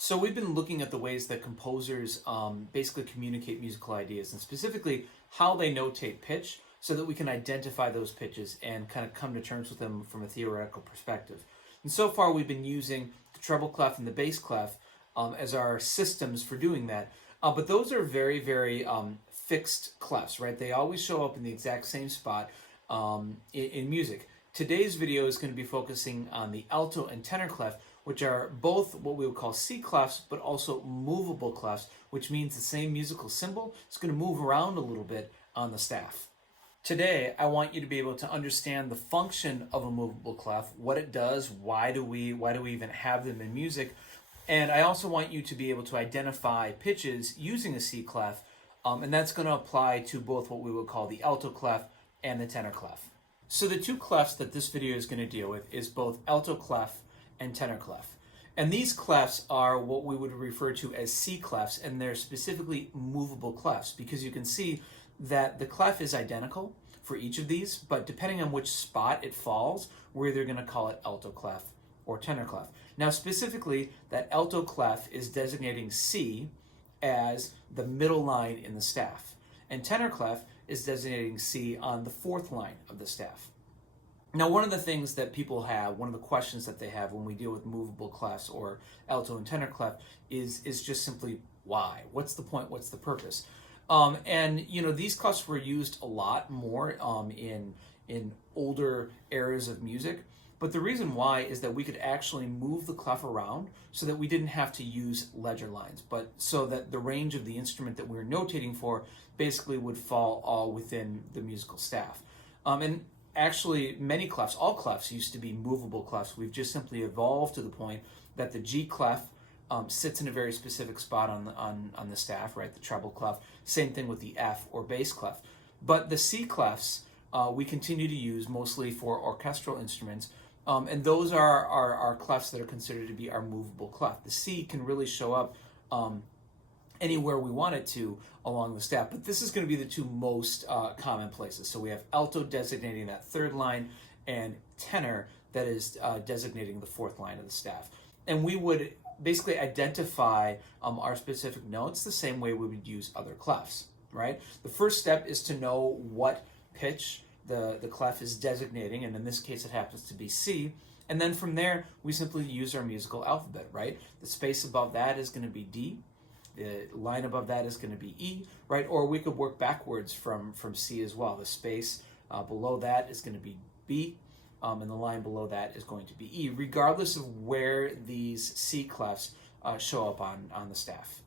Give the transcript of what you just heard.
So we've been looking at the ways that composers basically communicate musical ideas, and specifically how they notate pitch so that we can identify those pitches and kind of come to terms with them from a theoretical perspective. And so far we've been using the treble clef and the bass clef as our systems for doing that. But those are very, very fixed clefs, right? They always show up in the exact same spot in music. Today's video is going to be focusing on the alto and tenor clef, which are both what we would call C clefs, but also movable clefs, which means the same musical symbol is going to move around a little bit on the staff. Today, I want you to be able to understand the function of a movable clef, what it does, why do we even have them in music, and I also want you to be able to identify pitches using a C clef, and that's going to apply to both what we would call the alto clef and the tenor clef. So the two clefs that this video is going to deal with is both alto clef and tenor clef. And these clefs are what we would refer to as C clefs, and they're specifically movable clefs because you can see that the clef is identical for each of these, but depending on which spot it falls, we're either going to call it alto clef or tenor clef. Now specifically, that alto clef is designating C as the middle line in the staff, and tenor clef is designating C on the fourth line of the staff. Now, one of the things that people have, one of the questions that they have when we deal with movable clefs or alto and tenor clef is just simply why? What's the point? What's the purpose? And these clefs were used a lot more in older eras of music. But the reason why is that we could actually move the clef around so that we didn't have to use ledger lines, but so that the range of the instrument that we were notating for basically would fall all within the musical staff. And actually, many clefs, all clefs used to be movable clefs. We've just simply evolved to the point that the G clef sits in a very specific spot on the staff, right? The treble clef. Same thing with the F or bass clef. But the C clefs we continue to use mostly for orchestral instruments, and those are clefs that are considered to be our movable clef. The C can really show up anywhere we want it to along the staff, but this is going to be the two most common places. So we have alto designating that third line and tenor that is designating the fourth line of the staff. And we would basically identify our specific notes the same way we would use other clefs, right? The first step is to know what pitch the clef is designating, and in this case it happens to be C. And then from there, we simply use our musical alphabet, right? The space above that is going to be D. The line above that is going to be E, right? Or we could work backwards from C as well. The space below that is going to be B, and the line below that is going to be E, regardless of where these C clefs show up on the staff.